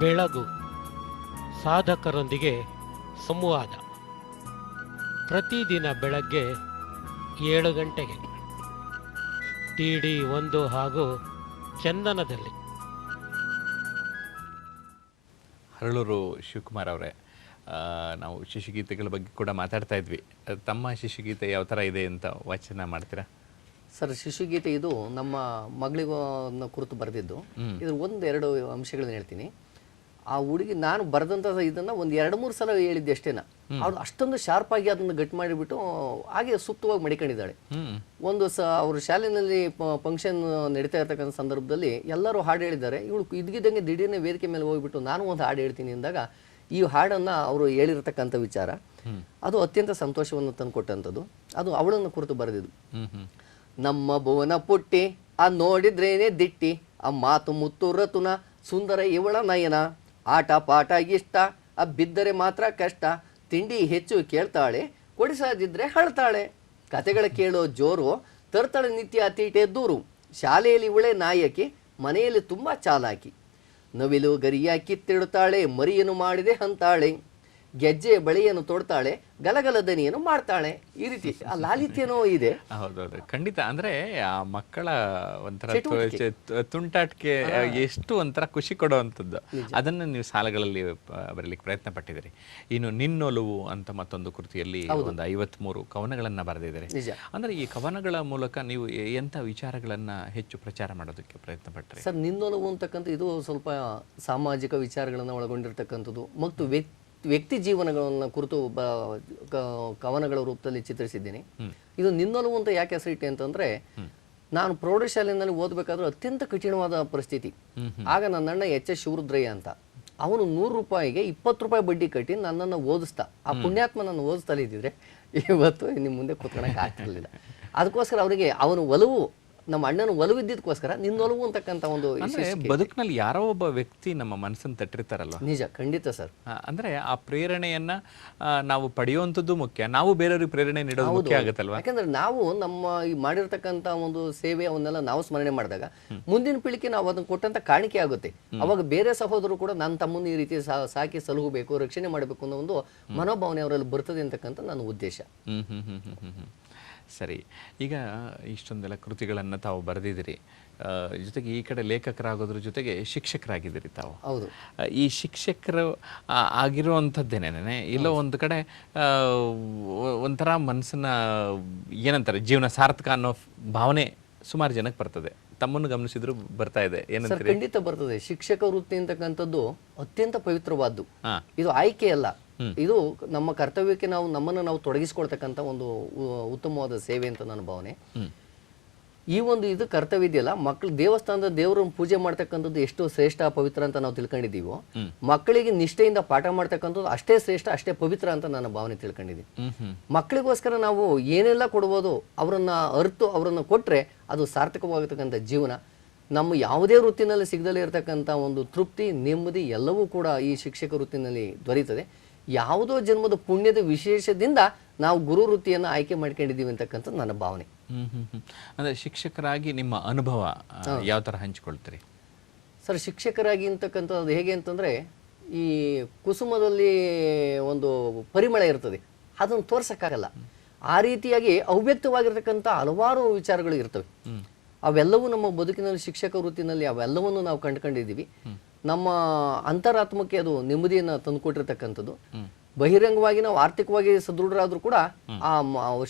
ಬೆಳಗು ಸಾಧಕರೊಂದಿಗೆ ಸಂವಾದ ಪ್ರತಿದಿನ ಬೆಳಗ್ಗೆ 7 ಗಂಟೆಗೆ TD1 ಹಾಗೂ ಚಂದನದಲ್ಲಿ. ಹರಳೂರು ಶಿವಕುಮಾರ್ ಅವರೇ, ನಾವು ಶಿಶುಗೀತೆಗಳ ಬಗ್ಗೆ ಕೂಡ ಮಾತಾಡ್ತಾ ಇದ್ವಿ. ತಮ್ಮ ಶಿಶುಗೀತೆ ಯಾವ ಥರ ಇದೆ ಅಂತ ವಾಚನ ಮಾಡ್ತೀರಾ? ಸರ್, ಶಿಶುಗೀತೆ ಇದು ನಮ್ಮ ಮಗಳಿಗೂ ಕುರಿತು ಬರೆದಿದ್ದು. ಇದ್ರ ಒಂದೆರಡು ಅಂಶಗಳನ್ನ ಹೇಳ್ತೀನಿ. ಆ ಹುಡುಗಿ ನಾನು ಬರೆದಂಥ ಇದನ್ನ ಒಂದು 2-3 ಸಲ ಹೇಳಿದ್ದೆ ಅಷ್ಟೇನ. ಅವಳು ಅಷ್ಟೊಂದು ಶಾರ್ಪ್ ಆಗಿ ಅದನ್ನು ಗಟ್ ಮಾಡಿಬಿಟ್ಟು ಹಾಗೆ ಸೂಕ್ತವಾಗಿ ಮಡಿಕೊಂಡಿದ್ದಾಳೆ. ಒಂದು ಅವ್ರ ಶಾಲೆಯಲ್ಲಿ ಫಂಕ್ಷನ್ ನಡೀತಾ ಇರ್ತಕ್ಕಂಥ ಸಂದರ್ಭದಲ್ಲಿ ಎಲ್ಲರೂ ಹಾಡು ಹೇಳಿದ್ದಾರೆ. ಇವಳು ಇದ್ಗಿದ್ದಂಗೆ ದಿಢೀರ್ನೆ ವೇದಿಕೆ ಮೇಲೆ ಹೋಗ್ಬಿಟ್ಟು ನಾನು ಒಂದು ಹಾಡು ಹೇಳ್ತೀನಿ ಅಂದಾಗ ಈ ಹಾಡನ್ನ ಅವರು ಹೇಳಿರ್ತಕ್ಕಂಥ ವಿಚಾರ ಅದು ಅತ್ಯಂತ ಸಂತೋಷವನ್ನು ತಂದುಕೊಟ್ಟಂಥದ್ದು. ಅದು ಅವಳನ್ನು ಕುರಿತು ಬರೆದಿದ್ದು. ನಮ್ಮ ಭುವನ ಪುಟ್ಟಿ ಆ ನೋಡಿದ್ರೇನೆ ದಿಟ್ಟಿ, ಆ ಮಾತು ಮುತ್ತು ರತುನ ಸುಂದರ ಇವಳ ನಯನ, ಆಟ ಪಾಠ ಇಷ್ಟ, ಆ ಬಿದ್ದರೆ ಮಾತ್ರ ಕಷ್ಟ, ತಿಂಡಿ ಹೆಚ್ಚು ಕೇಳ್ತಾಳೆ, ಕೊಡಿಸದಿದ್ರೆ ಹಳ್ತಾಳೆ, ಕತೆಗಳ ಕೇಳೋ ಜೋರು, ತರ್ತಾಳೆ ನಿತ್ಯ ತೀಟೆ ದೂರು, ಶಾಲೆಯಲ್ಲಿ ಇವಳೆ ನಾಯಕಿ, ಮನೆಯಲ್ಲಿ ತುಂಬಾ ಚಾಲಾಕಿ, ನವಿಲು ಗರಿಯ ಕಿತ್ತಿಡುತ್ತಾಳೆ, ಮರಿಯನ್ನು ಮಾಡಿದೆ ಅಂತಾಳೆ, ಗೆಜ್ಜೆ ಬಳೆಯನ್ನು ತೊಡ್ತಾಳೆ, ಗಲಗಲ ದನಿಯನ್ನು ಮಾಡ್ತಾಳೆ. ಈ ರೀತಿ ಆ ಲಾಲಿತ್ಯನೋ ಇದೆ. ಹೌದೌದು, ಖಂಡಿತ. ಅಂದ್ರೆ ಆ ಮಕ್ಕಳ ಒಂಥರ ತುಂಟಾಟಿಕೆ ಎಷ್ಟು ಒಂಥರ ಖುಷಿ ಕೊಡುವಂಥದ್ದು, ಅದನ್ನ ನೀವು ಸಾಲಗಳಲ್ಲಿ ಬರಲಿಕ್ಕೆ ಪ್ರಯತ್ನ ಪಟ್ಟಿದ್ದೀರಿ. ಇನ್ನು ನಿನ್ನೊಲವು ಅಂತ ಮತ್ತೊಂದು ಕೃತಿಯಲ್ಲಿ ಒಂದು 53 ಕವನಗಳನ್ನ ಬರೆದಿದ್ದೀರಿ. ಅಂದ್ರೆ ಈ ಕವನಗಳ ಮೂಲಕ ನೀವು ಎಂಥ ವಿಚಾರಗಳನ್ನ ಹೆಚ್ಚು ಪ್ರಚಾರ ಮಾಡೋದಕ್ಕೆ ಪ್ರಯತ್ನ ಪಟ್ಟರೆ? ಸರ್, ನಿನ್ನೊಲವು ಅಂತಕ್ಕಂಥ ಇದು ಸ್ವಲ್ಪ ಸಾಮಾಜಿಕ ವಿಚಾರಗಳನ್ನು ಒಳಗೊಂಡಿರ್ತಕ್ಕಂಥದ್ದು ಮತ್ತು ವ್ಯಕ್ತಿ ಜೀವನಗಳನ್ನು ಕುರಿತು ಕವನಗಳ ರೂಪದಲ್ಲಿ ಚಿತ್ರಿಸಿದ್ದೀನಿ. ಇದು ನಿನ್ನೊಲವು ಅಂತ ಯಾಕೆ ಹೆಸರಿಟ್ಟೆ ಅಂತಂದ್ರೆ, ನಾನು ಪ್ರೌಢಶಾಲೆಯಲ್ಲಿ ಓದಬೇಕಾದ್ರೂ ಅತ್ಯಂತ ಕಠಿಣವಾದ ಪರಿಸ್ಥಿತಿ. ಆಗ ನನ್ನ ಅಣ್ಣ H.S. ಶಿವರುದ್ರಯ್ಯ ಅಂತ, ಅವನು 100 ರೂಪಾಯಿಗೆ 20 ರೂಪಾಯಿ ಬಡ್ಡಿ ಕಟ್ಟಿ ನನ್ನನ್ನು ಓದಿಸ್ತಾ, ಆ ಪುಣ್ಯಾತ್ಮ ನನ್ನ ಓದಿಸ್ತಲೇ ಇದ್ದಿದ್ರೆ ಇವತ್ತು ನಿಮ್ಮ ಮುಂದೆ ಕೂತ್ಕೊಳಕ್ಕೆ ಆಗ್ತಿರ್ಲಿಲ್ಲ. ಅದಕ್ಕೋಸ್ಕರ ಅವರಿಗೆ ಅವನು ಒಲವು, ನಮ್ಮ ಅಣ್ಣನ ಒಲವಿದ್ದಕ್ಕೋಸ್ಕರ ನಿನ್ನೊಲವು ಅಂತಕ್ಕಂಥ ಒಂದು ಬದುಕಿನಲ್ಲಿ ಯಾರೋ ಒಬ್ಬ ವ್ಯಕ್ತಿ ನಮ್ಮ ಮನಸ್ಸನ್ನು ತಟ್ಟಿರ್ತಾರಲ್ವ. ನಿಜ, ಖಂಡಿತ ಸರ್. ಅಂದ್ರೆ ಆ ಪ್ರೇರಣೆಯನ್ನ ನಾವು ಪಡೆಯುವಂಥದ್ದು ಮುಖ್ಯ, ನಾವು ಬೇರೆಯವ್ರಿಗೆ ಪ್ರೇರಣೆ ನೀಡೋದು ಮುಖ್ಯ ಆಗುತ್ತಲ್ವಾ? ಯಾಕಂದ್ರೆ ನಾವು ನಮ್ಮ ಈ ಮಾಡಿರ್ತಕ್ಕಂಥ ಒಂದು ಸೇವೆ ಅವನ್ನೆಲ್ಲ ನಾವು ಸ್ಮರಣೆ ಮಾಡಿದಾಗ ಮುಂದಿನ ಪೀಳಿಗೆ ನಾವು ಅದನ್ನು ಕೊಟ್ಟಂತ ಕಾಣಿಕೆ ಆಗುತ್ತೆ. ಅವಾಗ ಬೇರೆ ಸಹೋದರರು ಕೂಡ ನನ್ನ ತಮ್ಮನ್ನು ಈ ರೀತಿ ಸಾಕಿ ಸಲಹಬೇಕು, ರಕ್ಷಣೆ ಮಾಡಬೇಕು ಅನ್ನೋ ಒಂದು ಮನೋಭಾವನೆ ಅವರಲ್ಲಿ ಬರ್ತದೆ ಅಂತಕ್ಕಂಥ ನನ್ನ ಉದ್ದೇಶ. ಸರಿ, ಈಗ ಇಷ್ಟೊಂದೆಲ್ಲ ಕೃತಿಗಳನ್ನು ತಾವು ಬರೆದಿದ್ದೀರಿ, ಜೊತೆಗೆ ಈ ಕಡೆ ಲೇಖಕರಾಗೋದ್ರ ಜೊತೆಗೆ ಶಿಕ್ಷಕರಾಗಿದ್ದೀರಿ ತಾವು. ಹೌದು. ಈ ಶಿಕ್ಷಕರು ಆಗಿರುವಂಥದ್ದೇನೇನೆ ಎಲ್ಲೋ ಒಂದು ಕಡೆ ಒಂಥರ ಮನಸ್ಸನ್ನ ಏನಂತಾರೆ, ಜೀವನ ಸಾರ್ಥಕ ಅನ್ನೋ ಭಾವನೆ ಸುಮಾರು ಜನಕ್ಕೆ ಬರ್ತದೆ. ತಮ್ಮನ್ನು ಗಮನಿಸಿದ್ರು ಬರ್ತಾ ಇದೆ. ಏನಂತಾರೆ? ಖಂಡಿತ ಬರ್ತದೆ. ಶಿಕ್ಷಕ ವೃತ್ತಿ ಅಂತಕ್ಕಂಥದ್ದು ಅತ್ಯಂತ ಪವಿತ್ರವಾದ್ದು. ಇದು ಆಯ್ಕೆ ಅಲ್ಲ, ಇದು ನಮ್ಮ ಕರ್ತವ್ಯಕ್ಕೆ ನಮ್ಮನ್ನು ನಾವು ತೊಡಗಿಸ್ಕೊಳ್ತಕ್ಕಂಥ ಒಂದು ಉತ್ತಮವಾದ ಸೇವೆ ಅಂತ ನನ್ನ ಭಾವನೆ. ಈ ಒಂದು ಇದು ಕರ್ತವ್ಯ ಇದೆಯಲ್ಲ, ಮಕ್ಕಳು ದೇವಸ್ಥಾನದ ದೇವರನ್ನು ಪೂಜೆ ಮಾಡ್ತಕ್ಕಂಥದ್ದು ಎಷ್ಟು ಶ್ರೇಷ್ಠ ಪವಿತ್ರ ಅಂತ ನಾವು ತಿಳ್ಕೊಂಡಿದ್ದೀವೋ, ಮಕ್ಕಳಿಗೆ ನಿಷ್ಠೆಯಿಂದ ಪಾಠ ಮಾಡ್ತಕ್ಕಂಥದ್ದು ಅಷ್ಟೇ ಶ್ರೇಷ್ಠ ಅಷ್ಟೇ ಪವಿತ್ರ ಅಂತ ನನ್ನ ಭಾವನೆ ತಿಳ್ಕೊಂಡಿದ್ದೀನಿ. ಮಕ್ಕಳಿಗೋಸ್ಕರ ನಾವು ಏನೆಲ್ಲ ಕೊಡ್ಬೋದು ಅವರನ್ನ ಅರ್ತು ಅವರನ್ನ ಕೊಟ್ರೆ ಅದು ಸಾರ್ಥಕವಾಗತಕ್ಕಂಥ ಜೀವನ. ನಮ್ಮ ಯಾವುದೇ ವೃತ್ತಿನಲ್ಲಿ ಸಿಗದಲ್ಲೇ ಇರತಕ್ಕಂಥ ಒಂದು ತೃಪ್ತಿ, ನೆಮ್ಮದಿ ಎಲ್ಲವೂ ಕೂಡ ಈ ಶಿಕ್ಷಕ ವೃತ್ತಿನಲ್ಲಿ ದೊರೆಯುತ್ತದೆ. ಯಾವುದೋ ಜನ್ಮದ ಪುಣ್ಯದ ವಿಶೇಷದಿಂದ ನಾವು ಗುರು ವೃತ್ತಿಯನ್ನು ಆಯ್ಕೆ ಮಾಡ್ಕೊಂಡಿದ್ದೀವಿ ಅಂತಕ್ಕಂಥದ್ದು ನನ್ನ ಭಾವನೆ. ಅಂದ್ರೆ ಶಿಕ್ಷಕರಾಗಿ ನಿಮ್ಮ ಅನುಭವ ಯಾವ ತರ ಹಂಚಿಕೊಳ್ತೀರಿ? ಸರ್, ಶಿಕ್ಷಕರಾಗಿ ಅಂತಕ್ಕಂಥದ್ದು ಹೇಗೆ ಅಂತಂದ್ರೆ, ಈ ಕುಸುಮದಲ್ಲಿ ಒಂದು ಪರಿಮಳ ಇರ್ತದೆ, ಅದನ್ನು ತೋರ್ಸಕ್ಕಾಗಲ್ಲ. ಆ ರೀತಿಯಾಗಿ ಅವ್ಯಕ್ತವಾಗಿರ್ತಕ್ಕಂಥ ಹಲವಾರು ವಿಚಾರಗಳು ಇರ್ತವೆ. ಅವೆಲ್ಲವೂ ನಮ್ಮ ಬದುಕಿನಲ್ಲಿ ಶಿಕ್ಷಕ ವೃತ್ತಿನಲ್ಲಿ ಅವೆಲ್ಲವನ್ನು ನಾವು ಕಂಡುಕೊಂಡಿದ್ದೀವಿ. ನಮ್ಮ ಅಂತರಾತ್ಮಕ್ಕೆ ಅದು ನೆಮ್ಮದಿಯನ್ನು ತಂದುಕೊಟ್ಟಿರ್ತಕ್ಕಂಥದ್ದು. ಬಹಿರಂಗವಾಗಿ ನಾವು ಆರ್ಥಿಕವಾಗಿ ಸದೃಢರಾದ್ರೂ ಕೂಡ ಆ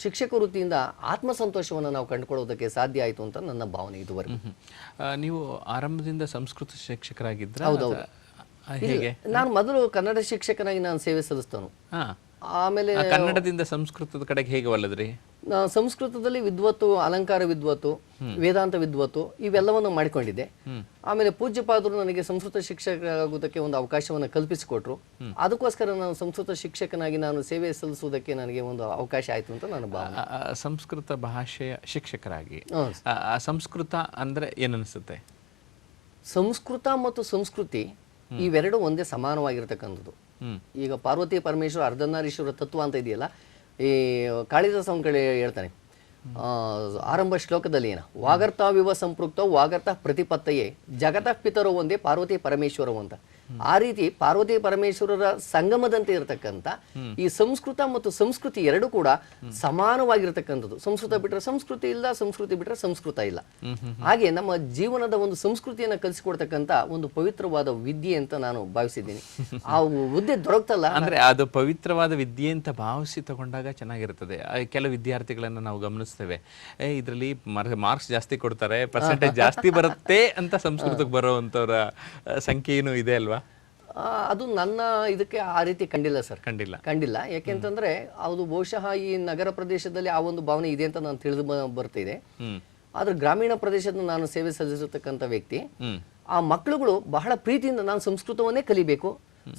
ಶಿಕ್ಷಕ ವೃತ್ತಿಯಿಂದ ಆತ್ಮಸಂತೋಷವನ್ನು ನಾವು ಕಂಡುಕೊಳ್ಳೋದಕ್ಕೆ ಸಾಧ್ಯ ಆಯಿತು ಅಂತ ನನ್ನ ಭಾವನೆ ಇದುವರೆಗೂ. ನೀವು ಆರಂಭದಿಂದ ಸಂಸ್ಕೃತ ಶಿಕ್ಷಕರಾಗಿದ್ರ? ಹೌದೌದು. ನಾನು ಮೊದಲು ಕನ್ನಡ ಶಿಕ್ಷಕನಾಗಿ ನಾನು ಸೇವೆ ಸಲ್ಲಿಸ್ತೇನೆ. ಆಮೇಲೆ ಕನ್ನಡದಿಂದ ಸಂಸ್ಕೃತದ ಕಡೆಗೆ ಹೇಗೆ ಒಲ್ಲದ್ರಿ? ಸಂಸ್ಕೃತದಲ್ಲಿ ವಿದ್ವತ್ತು, ಅಲಂಕಾರ ವಿದ್ವತ್ತು, ವೇದಾಂತ ವಿದ್ವತ್ತು ಇವೆಲ್ಲವನ್ನು ಮಾಡಿಕೊಂಡಿದ್ದೆ. ಆಮೇಲೆ ಪೂಜ್ಯಪಾದರು ನನಗೆ ಸಂಸ್ಕೃತ ಶಿಕ್ಷಕರಾಗುವುದಕ್ಕೆ ಒಂದು ಅವಕಾಶವನ್ನು ಕಲ್ಪಿಸಿಕೊಟ್ರು. ಅದಕ್ಕೋಸ್ಕರ ನಾನು ಸಂಸ್ಕೃತ ಶಿಕ್ಷಕನಾಗಿ ನಾನು ಸೇವೆ ಸಲ್ಲಿಸುವುದಕ್ಕೆ ನನಗೆ ಒಂದು ಅವಕಾಶ ಆಯಿತು ಅಂತ ನನ್ನ ಭಾವನೆ. ಸಂಸ್ಕೃತ ಭಾಷೆಯ ಶಿಕ್ಷಕರಾಗಿ ಸಂಸ್ಕೃತ ಅಂದ್ರೆ ಏನನ್ಸುತ್ತೆ? ಸಂಸ್ಕೃತ ಮತ್ತು ಸಂಸ್ಕೃತಿ ಇವೆರಡು ಒಂದೇ ಸಮಾನವಾಗಿರ್ತಕ್ಕಂಥದ್ದು. ಈಗ ಪಾರ್ವತಿ ಪರಮೇಶ್ವರ ಅರ್ಧನಾರೀಶ್ವರ ತತ್ವ ಅಂತ ಇದೆಯಲ್ಲ, ಈ ಕಾಳಿದಾಸ ಒಂದು ಕಡೆ ಹೇಳ್ತಾನೆ, ಆರಂಭ ಶ್ಲೋಕದಲ್ಲಿ ಏನ ವಾಗರ್ತಾವಿವ ಸಂಪೃಕ್ತ ವಾಗರ್ತ ಪ್ರತಿಪತ್ತಯೇ ಜಗತಃ ಪಿತರೋ ಒಂದೇ ಪಾರ್ವತಿ ಪರಮೇಶ್ವರವು ಅಂತ. ಆ ರೀತಿ ಪಾರ್ವತಿ ಪರಮೇಶ್ವರರ ಸಂಗಮದಂತೆ ಇರತಕ್ಕಂಥ ಈ ಸಂಸ್ಕೃತ ಮತ್ತು ಸಂಸ್ಕೃತಿ ಎರಡು ಕೂಡ ಸಮಾನವಾಗಿರತಕ್ಕಂಥದ್ದು. ಸಂಸ್ಕೃತ ಬಿಟ್ರೆ ಸಂಸ್ಕೃತಿ ಇಲ್ಲ, ಸಂಸ್ಕೃತಿ ಬಿಟ್ರೆ ಸಂಸ್ಕೃತ ಇಲ್ಲ. ಹಾಗೆ ನಮ್ಮ ಜೀವನದ ಒಂದು ಸಂಸ್ಕೃತಿಯನ್ನು ಕಲಿಸಿಕೊಡ್ತಕ್ಕಂಥ ಒಂದು ಪವಿತ್ರವಾದ ವಿದ್ಯೆ ಅಂತ ನಾನು ಭಾವಿಸಿದ್ದೀನಿ. ಆ ಹುದ್ದೆ ದೊರಕ್ತಲ್ಲ ಅಂದ್ರೆ ಅದು ಪವಿತ್ರವಾದ ವಿದ್ಯೆ ಅಂತ ಭಾವಿಸಿ ತಗೊಂಡಾಗ ಚೆನ್ನಾಗಿರ್ತದೆ. ಕೆಲವು ವಿದ್ಯಾರ್ಥಿಗಳನ್ನ ನಾವು ಗಮನಿಸ್ತೇವೆ, ಇದರಲ್ಲಿ ಮಾರ್ಕ್ಸ್ ಜಾಸ್ತಿ ಕೊಡ್ತಾರೆ, ಪರ್ಸೆಂಟೇಜ್ ಜಾಸ್ತಿ ಬರುತ್ತೆ ಅಂತ ಸಂಸ್ಕೃತಕ್ಕೆ ಬರುವಂತವರ ಸಂಖ್ಯೆನೂ ಇದೆ ಅಲ್ವಾ? ಅದು ನನ್ನ ಇದಕ್ಕೆ ಆ ರೀತಿ ಕಂಡಿಲ್ಲ ಸರ್, ಕಂಡಿಲ್ಲ. ಯಾಕೆಂತಂದ್ರೆ ಅದು ಬಹುಶಃ ಈ ನಗರ ಪ್ರದೇಶದಲ್ಲಿ ಆ ಒಂದು ಭಾವನೆ ಇದೆ ಅಂತ ನಾನು ತಿಳಿದು ಬರ್ತಿದೆ. ಆದ್ರೆ ಗ್ರಾಮೀಣ ಪ್ರದೇಶದ ನಾನು ಸೇವೆ ಸಲ್ಲಿಸತಕ್ಕಂಥ ವ್ಯಕ್ತಿ, ಆ ಮಕ್ಕಳುಗಳು ಬಹಳ ಪ್ರೀತಿಯಿಂದ ನಾನು ಸಂಸ್ಕೃತವನ್ನೇ ಕಲಿಬೇಕು,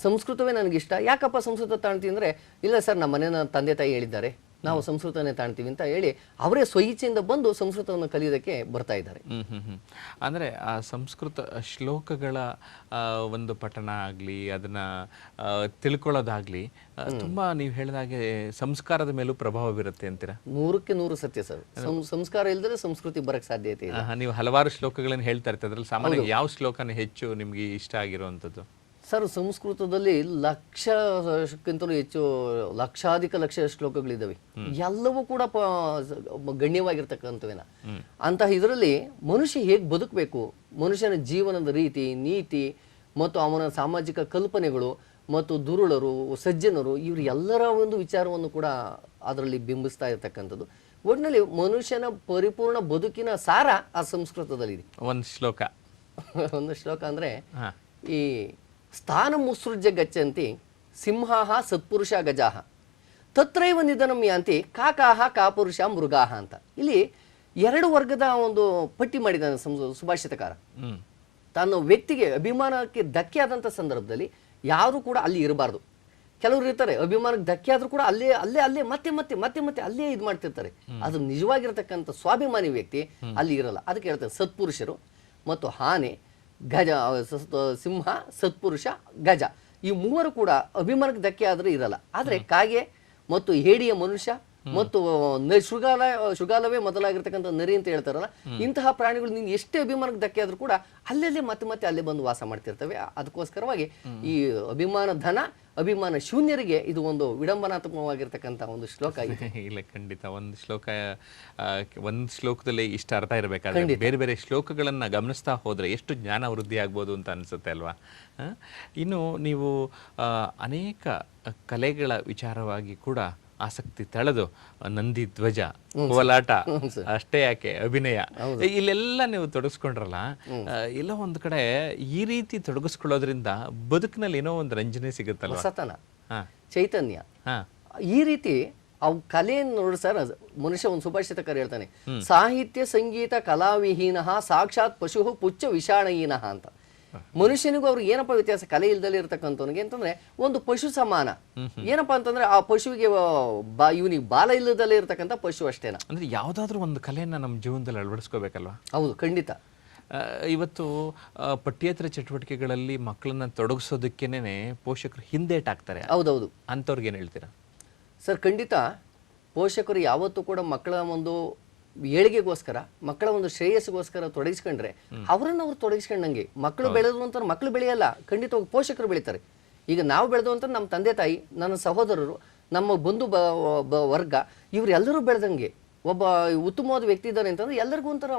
ಸಂಸ್ಕೃತವೇ ನನಗಿಷ್ಟ. ಯಾಕಪ್ಪ ಸಂಸ್ಕೃತ ತಾಣ್ತೀವಿ ಅಂದ್ರೆ, ಇಲ್ಲ ಸರ್ ನಮ್ಮ ಮನೆ ತಂದೆ ತಾಯಿ ಹೇಳಿದ್ದಾರೆ ನಾವು ಸಂಸ್ಕೃತನೇ ತಾಣ್ತೀವಿ ಅಂತ ಹೇಳಿ ಅವರೇ ಸ್ವಇಚ್ಛೆಯಿಂದ ಬಂದು ಸಂಸ್ಕೃತವನ್ನು ಕಲಿಯೋದಕ್ಕೆ ಬರ್ತಾ ಇದ್ದಾರೆ. ಅಂದ್ರೆ ಆ ಸಂಸ್ಕೃತ ಶ್ಲೋಕಗಳ ಒಂದು ಪಠಣ ಆಗ್ಲಿ, ಅದನ್ನ ತಿಳ್ಕೊಳ್ಳೋದಾಗ್ಲಿ ತುಂಬಾ ನೀವು ಹೇಳಿದಾಗೆ ಸಂಸ್ಕಾರದ ಮೇಲೂ ಪ್ರಭಾವ ಬೀರುತ್ತೆ ಅಂತೀರಾ? 100ಕ್ಕೆ 100 ಸತ್ಯ ಸರ್. ಸಂಸ್ಕಾರ ಇಲ್ಲದ್ರೆ ಸಂಸ್ಕೃತಿ ಬರಕ್ ಸಾಧ್ಯತೆ ಇಲ್ಲ. ನೀವು ಹಲವಾರು ಶ್ಲೋಕಗಳನ್ನು ಹೇಳ್ತಾ ಇರ್ತೀರ, ಅದ್ರಲ್ಲಿ ಸಾಮಾನ್ಯ ಯಾವ ಶ್ಲೋಕನ ಹೆಚ್ಚು ನಿಮ್ಗೆ ಇಷ್ಟ ಆಗಿರುವಂತದ್ದು? ಸರ್, ಸಂಸ್ಕೃತದಲ್ಲಿ ಲಕ್ಷಕ್ಕಿಂತಲೂ ಹೆಚ್ಚು ಲಕ್ಷಾಧಿಕ ಶ್ಲೋಕಗಳಿದ್ದಾವೆ. ಎಲ್ಲವೂ ಕೂಡ ಗಣ್ಯವಾಗಿರ್ತಕ್ಕಂಥವೇನ. ಅಂತಹ ಇದರಲ್ಲಿ ಮನುಷ್ಯ ಹೇಗೆ ಬದುಕಬೇಕು, ಮನುಷ್ಯನ ಜೀವನದ ರೀತಿ ನೀತಿ ಮತ್ತು ಅವನ ಸಾಮಾಜಿಕ ಕಲ್ಪನೆಗಳು ಮತ್ತು ದುರುಳರು ಸಜ್ಜನರು ಇವರು ಎಲ್ಲರ ಒಂದು ವಿಚಾರವನ್ನು ಕೂಡ ಅದರಲ್ಲಿ ಬಿಂಬಿಸ್ತಾ ಇರತಕ್ಕಂಥದ್ದು. ಒಟ್ಟಿನಲ್ಲಿ ಮನುಷ್ಯನ ಪರಿಪೂರ್ಣ ಬದುಕಿನ ಸಾರ ಆ ಸಂಸ್ಕೃತದಲ್ಲಿದೆ. ಒಂದು ಶ್ಲೋಕ ಅಂದ್ರೆ ಈ ಸ್ಥಾನ ಮುತ್ಸೃಜ್ಯ ಗಚ್ಚಂತಿ ಸಿಂಹಾಹ ಸತ್ಪುರುಷ ಗಜಾಹ ತತ್ರೈವ ನಿಧನಂ ಯಾಂತಿ ಕಾಕಾಹ ಕಾಪುರುಷ ಮೃಗಾಹ ಅಂತ. ಇಲ್ಲಿ 2 ವರ್ಗದ ಒಂದು ಪಟ್ಟಿ ಮಾಡಿದ್ದಾನೆ ಸುಭಾಷಿತಕಾರ. ತಾನು ವ್ಯಕ್ತಿಗೆ ಅಭಿಮಾನಕ್ಕೆ ಧಕ್ಕೆ ಆದಂಥ ಸಂದರ್ಭದಲ್ಲಿ ಯಾರು ಕೂಡ ಅಲ್ಲಿ ಇರಬಾರ್ದು. ಕೆಲವರು ಇರ್ತಾರೆ, ಅಭಿಮಾನಕ್ಕೆ ಧಕ್ಕೆ ಆದ್ರೂ ಕೂಡ ಅಲ್ಲೇ ಅಲ್ಲೇ ಅಲ್ಲೇ ಮತ್ತೆ ಮತ್ತೆ ಮತ್ತೆ ಮತ್ತೆ ಅಲ್ಲೇ ಇದು ಮಾಡ್ತಿರ್ತಾರೆ. ಅದು ನಿಜವಾಗಿರ್ತಕ್ಕಂಥ ಸ್ವಾಭಿಮಾನಿ ವ್ಯಕ್ತಿ ಅಲ್ಲಿ ಇರಲ್ಲ. ಅದಕ್ಕೆ ಹೇಳ್ತಾರೆ ಸತ್ಪುರುಷರು ಮತ್ತು ಆನೆ, ಗಜ, ಸಿಂಹ, ಸತ್ಪುರುಷ, ಗಜ ಈ ಮೂವರು ಕೂಡ ಅಭಿಮಾನಕ್ಕೆ ಧಕ್ಕೆ ಆದ್ರೆ ಇರಲ್ಲ. ಆದ್ರೆ ಕಾಗೆ ಮತ್ತು ಹೇಡಿಯ ಮನುಷ್ಯ ಮತ್ತು ಶೃಗಾಲವೇ ಮೊದಲಾಗಿರ್ತಕ್ಕಂಥ ನರಿ ಅಂತ ಹೇಳ್ತಾರಲ್ಲ, ಇಂತಹ ಪ್ರಾಣಿಗಳು ನೀನು ಎಷ್ಟೇ ಅಭಿಮಾನಕ್ಕೆ ಧಕ್ಕೆ ಆದ್ರೂ ಕೂಡ ಅಲ್ಲೇ ಮತ್ತೆ ಮತ್ತೆ ಅಲ್ಲೇ ಬಂದು ವಾಸ ಮಾಡ್ತಿರ್ತವೆ. ಅದಕ್ಕೋಸ್ಕರವಾಗಿ ಈ ಅಭಿಮಾನ ಶೂನ್ಯರಿಗೆ ಇದು ಒಂದು ವಿಡಂಬನಾತ್ಮಕವಾಗಿರ್ತಕ್ಕಂಥ ಒಂದು ಶ್ಲೋಕ ಇದೆ. ಇಲ್ಲ, ಖಂಡಿತ. ಒಂದು ಶ್ಲೋಕದಲ್ಲಿ ಇಷ್ಟ ಅರ್ಥ ಇರಬೇಕಾದ್ರೆ ಬೇರೆ ಬೇರೆ ಶ್ಲೋಕಗಳನ್ನ ಗಮನಿಸ್ತಾ ಹೋದ್ರೆ ಎಷ್ಟು ಜ್ಞಾನ ವೃದ್ಧಿ ಆಗ್ಬೋದು ಅಂತ ಅನ್ಸುತ್ತೆ ಅಲ್ವಾ? ಇನ್ನು ನೀವು ಅನೇಕ ಕಲೆಗಳ ವಿಚಾರವಾಗಿ ಕೂಡ ಆಸಕ್ತಿ ತಳೆದು ನಂದಿ ಧ್ವಜ, ಕೋಲಾಟ, ಅಷ್ಟೇ ಯಾಕೆ ಅಭಿನಯ, ಇಲ್ಲೆಲ್ಲ ನೀವು ತೊಡಗಿಸ್ಕೊಂಡ್ರಲ್ಲ, ಎಲ್ಲ ಒಂದ್ ಕಡೆ ಈ ರೀತಿ ತೊಡಗಿಸ್ಕೊಳ್ಳೋದ್ರಿಂದ ಬದುಕಿನಲ್ಲಿ ಏನೋ ಒಂದು ರಂಜನೆ ಸಿಗುತ್ತಲ್ಲ, ಸತನ ಚೈತನ್ಯ. ಈ ರೀತಿ ಅವು ಕಲೆಯನ್ನು ನೋಡಿ ಸರ್, ಮನುಷ್ಯ ಒಂದು ಸುಭಾಷಿತಕಾರ ಹೇಳ್ತಾನೆ, ಸಾಹಿತ್ಯ ಸಂಗೀತ ಕಲಾವಿಹೀನ ಸಾಕ್ಷಾತ್ ಪಶು ಪುಚ್ಚ ವಿಷಾಣಹೀನ ಅಂತ. ಮನುಷ್ಯನಿಗೂ ಅವ್ರಿಗೆ ಏನಪ್ಪಾ ವ್ಯತ್ಯಾಸ, ಕಲೆ ಇಲ್ದಲ್ಲಿ ಇರ್ತಕ್ಕಂಥವನಿಗೆ ಅಂತಂದ್ರೆ ಒಂದು ಪಶು ಸಮಾನ. ಏನಪ್ಪಾ ಅಂತಂದ್ರೆ ಆ ಪಶುವಿಗೆ ಇವನಿಗೆ ಬಾಲ ಇಲ್ಲದಲ್ಲೇ ಇರ್ತಕ್ಕಂಥ ಪಶು ಅಷ್ಟೇನ. ಅಂದ್ರೆ ಯಾವ್ದಾದ್ರು ಒಂದು ಕಲೆಯನ್ನ ನಮ್ಮ ಜೀವನದಲ್ಲಿ ಅಳವಡಿಸ್ಕೋಬೇಕಲ್ವಾ? ಹೌದು, ಖಂಡಿತ. ಇವತ್ತು ಪಠ್ಯೇತರ ಚಟುವಟಿಕೆಗಳಲ್ಲಿ ಮಕ್ಕಳನ್ನ ತೊಡಗಿಸೋದಕ್ಕೇನೆ ಪೋಷಕರು ಹಿಂದೇಟಾಗ್ತಾರೆ. ಹೌದೌದು. ಅಂಥವ್ರಿಗೆ ಏನ್ ಹೇಳ್ತೀರಾ? ಸರ್, ಖಂಡಿತ ಪೋಷಕರು ಯಾವತ್ತೂ ಕೂಡ ಮಕ್ಕಳ ಒಂದು ಏಳಿಗೆಗೋಸ್ಕರ, ಮಕ್ಕಳ ಒಂದು ಶ್ರೇಯಸ್ಸಿಗೋಸ್ಕರ ತೊಡಗಿಸ್ಕೊಂಡ್ರೆ ಅವರನ್ನು ಅವ್ರು ತೊಡಗಿಸ್ಕೊಂಡಂಗೆ. ಮಕ್ಕಳು ಬೆಳೆದ್ರು ಅಂತ ಮಕ್ಕಳು ಬೆಳೆಯಲ್ಲ, ಖಂಡಿತವಾಗಿ ಪೋಷಕರು ಬೆಳೀತಾರೆ. ಈಗ ನಾವು ಬೆಳೆದು ಅಂತ ನಮ್ಮ ತಂದೆ ತಾಯಿ, ನನ್ನ ಸಹೋದರರು, ನಮ್ಮ ಬಂಧು ವರ್ಗ ಇವರೆಲ್ಲರೂ ಬೆಳೆದಂಗೆ ಒಬ್ಬ ಉತ್ತಮವಾದ ವ್ಯಕ್ತಿ ಇದ್ದಾನೆ ಅಂತಂದ್ರೆ ಎಲ್ಲರಿಗೂ ಒಂಥರ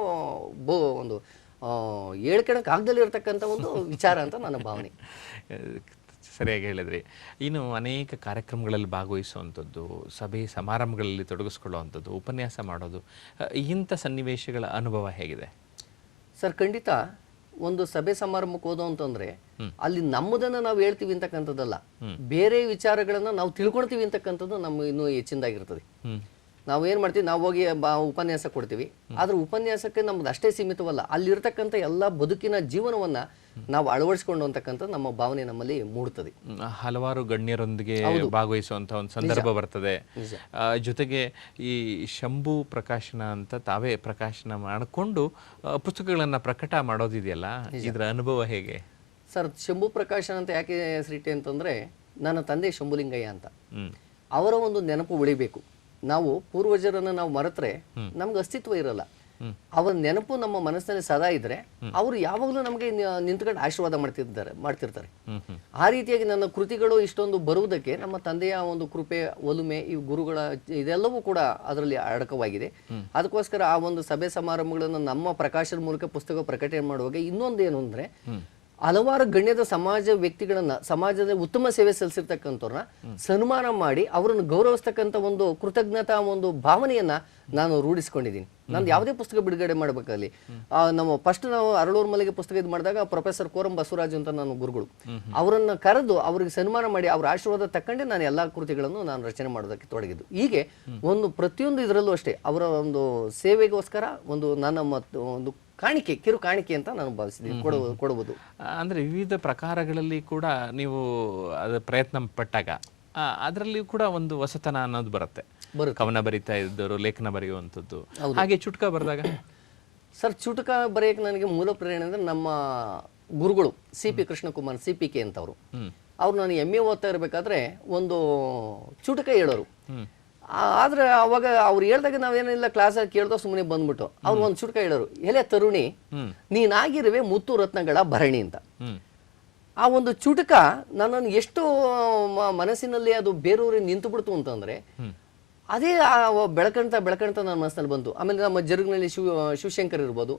ಒಂದು ಹೇಳ್ಕೊಳಕ್ಕೆ ಆಗದಲ್ಲಿ ಇರತಕ್ಕಂಥ ಒಂದು ವಿಚಾರ ಅಂತ ನನ್ನ ಭಾವನೆ. ಸರಿಯಾಗಿ ಹೇಳಿದ್ರಿ. ಇನ್ನು ಅನೇಕ ಕಾರ್ಯಕ್ರಮಗಳಲ್ಲಿ ಭಾಗವಹಿಸುವಂಥದ್ದು, ಸಭೆ ಸಮಾರಂಭಗಳಲ್ಲಿ ತೊಡಗಿಸ್ಕೊಳ್ಳುವಂಥದ್ದು, ಉಪನ್ಯಾಸ ಮಾಡೋದು, ಇಂಥ ಸನ್ನಿವೇಶಗಳ ಅನುಭವ ಹೇಗಿದೆ ಸರ್? ಖಂಡಿತ ಒಂದು ಸಭೆ ಸಮಾರಂಭಕ್ಕೆ ಹೋದೋ ಅಂತಂದ್ರೆ ಅಲ್ಲಿ ನಮ್ಮದನ್ನ ನಾವು ಹೇಳ್ತೀವಿ ಅಂತಕ್ಕಂಥದ್ದಲ್ಲ, ಬೇರೆ ವಿಚಾರಗಳನ್ನ ನಾವು ತಿಳ್ಕೊಳ್ತೀವಿ ಅಂತಕ್ಕಂಥದ್ದು ನಮ್ಮ ಇನ್ನೂ ಹೆಚ್ಚಿನದಾಗಿರ್ತದೆ. ನಾವು ಏನು ಮಾಡ್ತೀವಿ, ನಾವು ಹೋಗಿ ಉಪನ್ಯಾಸ ಕೊಡ್ತೀವಿ. ಆದ್ರೆ ಉಪನ್ಯಾಸಕ್ಕೆ ನಮ್ದು ಅಷ್ಟೇ ಸೀಮಿತವಲ್ಲ, ಅಲ್ಲಿರ್ತಕ್ಕಂಥ ಎಲ್ಲ ಬದುಕಿನ ಜೀವನವನ್ನ ನಾವು ಅಳವಡಿಸ್ಕೊಂಡು ಅಂತಕ್ಕಂಥ ನಮ್ಮ ಭಾವನೆ ನಮ್ಮಲ್ಲಿ ಮೂಡ್ತದೆ. ಹಲವಾರು ಗಣ್ಯರೊಂದಿಗೆ ಭಾಗವಹಿಸುವಂತ ಒಂದು ಸಂದರ್ಭ ಬರ್ತದೆ. ಜೊತೆಗೆ ಈ ಶಂಭು ಪ್ರಕಾಶನ ಅಂತ ತಾವೇ ಪ್ರಕಾಶನ ಮಾಡಿಕೊಂಡು ಪುಸ್ತಕಗಳನ್ನ ಪ್ರಕಟ ಮಾಡೋದಿದೆಯಲ್ಲ, ಇದರ ಅನುಭವ ಹೇಗೆ ಸರ್? ಶಂಭು ಪ್ರಕಾಶನ ಅಂತ ಯಾಕೆ ಹೆಸರಿಟ್ಟೆ ಅಂತಂದ್ರೆ, ನನ್ನ ತಂದೆ ಶಂಭುಲಿಂಗಯ್ಯ ಅಂತ, ಅವರ ಒಂದು ನೆನಪು ಉಳಿಬೇಕು. ನಾವು ಪೂರ್ವಜರನ್ನು ನಾವು ಮರೆತರೆ ನಮ್ಗೆ ಅಸ್ತಿತ್ವ ಇರಲ್ಲ. ಅವರ ನೆನಪು ನಮ್ಮ ಮನಸ್ಸಿನಲ್ಲಿ ಸದಾ ಇದ್ರೆ ಅವರು ಯಾವಾಗಲೂ ನಮಗೆ ನಿಂತ್ಕೊಂಡು ಆಶೀರ್ವಾದ ಮಾಡ್ತಿರ್ತಾರೆ. ಆ ರೀತಿಯಾಗಿ ನನ್ನ ಕೃತಿಗಳು ಇಷ್ಟೊಂದು ಬರುವುದಕ್ಕೆ ನಮ್ಮ ತಂದೆಯ ಒಂದು ಕೃಪೆ, ಒಲುಮೆ, ಈ ಗುರುಗಳ ಇದೆಲ್ಲವೂ ಕೂಡ ಅದರಲ್ಲಿ ಅಡಕವಾಗಿದೆ. ಅದಕ್ಕೋಸ್ಕರ ಆ ಒಂದು ಸಭೆ ಸಮಾರಂಭಗಳನ್ನು ನಮ್ಮ ಪ್ರಕಾಶದ ಮೂಲಕ ಪುಸ್ತಕ ಪ್ರಕಟಣೆ ಮಾಡುವಾಗ ಇನ್ನೊಂದು ಏನು ಅಂದ್ರೆ, ಹಲವಾರು ಗಣ್ಯದ ಸಮಾಜ ವ್ಯಕ್ತಿಗಳನ್ನ, ಸಮಾಜದ ಉತ್ತಮ ಸೇವೆ ಸಲ್ಲಿಸಿರ್ತಕ್ಕಂಥವ್ರನ್ನ ಸನ್ಮಾನ ಮಾಡಿ ಅವರನ್ನು ಗೌರವಿಸ್ತಕ್ಕಂಥ ಒಂದು ಕೃತಜ್ಞತಾ ಒಂದು ಭಾವನೆಯನ್ನ ನಾನು ರೂಢಿಸ್ಕೊಂಡಿದ್ದೀನಿ. ನಾನು ಯಾವುದೇ ಪುಸ್ತಕ ಬಿಡುಗಡೆ ಮಾಡ್ಬೇಕಲ್ಲಿ ನಾವು ಫಸ್ಟ್ ನಾವು ಅರಳೂರು ಮಲ್ಲಿಗೆ ಪುಸ್ತಕ ಇದು ಮಾಡಿದಾಗ ಪ್ರೊಫೆಸರ್ ಕೋರಂ ಬಸವರಾಜು ಅಂತ ನಾನು ಗುರುಗಳು, ಅವರನ್ನ ಕರೆದು ಅವರಿಗೆ ಸನ್ಮಾನ ಮಾಡಿ ಅವ್ರ ಆಶೀರ್ವಾದ ತಕ್ಕಂಡೆ ನಾನು ಎಲ್ಲಾ ಕೃತಿಗಳನ್ನು ನಾನು ರಚನೆ ಮಾಡೋದಕ್ಕೆ ತೊಡಗಿದ್ದು. ಹೀಗೆ ಒಂದು ಪ್ರತಿಯೊಂದು ಇದರಲ್ಲೂ ಅಷ್ಟೇ ಅವರ ಒಂದು ಸೇವೆಗೋಸ್ಕರ ಒಂದು ನನ್ನ ಒಂದು ಕಾಣಿಕೆ, ಕಿರು ಕಾಣಿಕೆ ಅಂತ ನಾನು ಭಾವಿಸಿದ್ದೀನಿ ಕೊಡುವುದು. ಅಂದ್ರೆ ವಿವಿಧ ಪ್ರಕಾರಗಳಲ್ಲಿ ಕೂಡ ನೀವು ಅದು ಪ್ರಯತ್ನ ಪಟ್ಟಾಗ ಅದರಲ್ಲಿ ಕೂಡ ಒಂದು ಹೊಸತನ ಅನ್ನೋದು ಬರುತ್ತೆ. ಕವನ ಬರಿತಾ ಇದ್ದವರು ಲೇಖನ ಬರೆಯುವಂಥದ್ದು, ಹಾಗೆ ಚುಟ್ಕ ಬರೆದಾಗ ಸರ್ ಚುಟುಕ ಬರೆಯಕ್ಕೆ ನನಗೆ ಮೂಲ ಪ್ರೇರಣೆ ಅಂದ್ರೆ ನಮ್ಮ ಗುರುಗಳು CP ಕೃಷ್ಣಕುಮಾರ್ CPK ಅಂತವ್ರು. ಅವ್ರು ನಾನು MA ಓದ್ತಾ ಇರ್ಬೇಕಾದ್ರೆ ಒಂದು ಚುಟುಕ ಹೇಳೋರು. ಆದ್ರೆ ಅವಾಗ ಅವ್ರು ಹೇಳ್ದಾಗ ನಾವೇನಿಲ್ಲ ಕ್ಲಾಸಲ್ಲಿ ಕೇಳ್ದೋ ಸುಮ್ಮನೆ ಬಂದ್ಬಿಟ್ಟು ಅವ್ರು ಒಂದು ಚುಟುಕ ಹೇಳೋರು, ಎಲೆ ತರುಣಿ ನೀನಾಗಿರುವೆ ಮುತ್ತು ರತ್ನಗಳ ಭರಣಿ ಅಂತ. ಆ ಒಂದು ಚುಟುಕ ನನ್ನನ್ನು ಎಷ್ಟು ಮನಸ್ಸಿನಲ್ಲಿ ಅದು ಬೇರೂರಿ ನಿಂತು ಬಿಡ್ತು ಅಂತಂದ್ರೆ, ಅದೇ ಬೆಳಕಂತ ನನ್ನ ಮನಸ್ಸಿನಲ್ಲಿ ಬಂತು. ಆಮೇಲೆ ನಮ್ಮ ಜರುಗಿನಲ್ಲಿ ಶಿವಶಂಕರ್ ಇರ್ಬೋದು,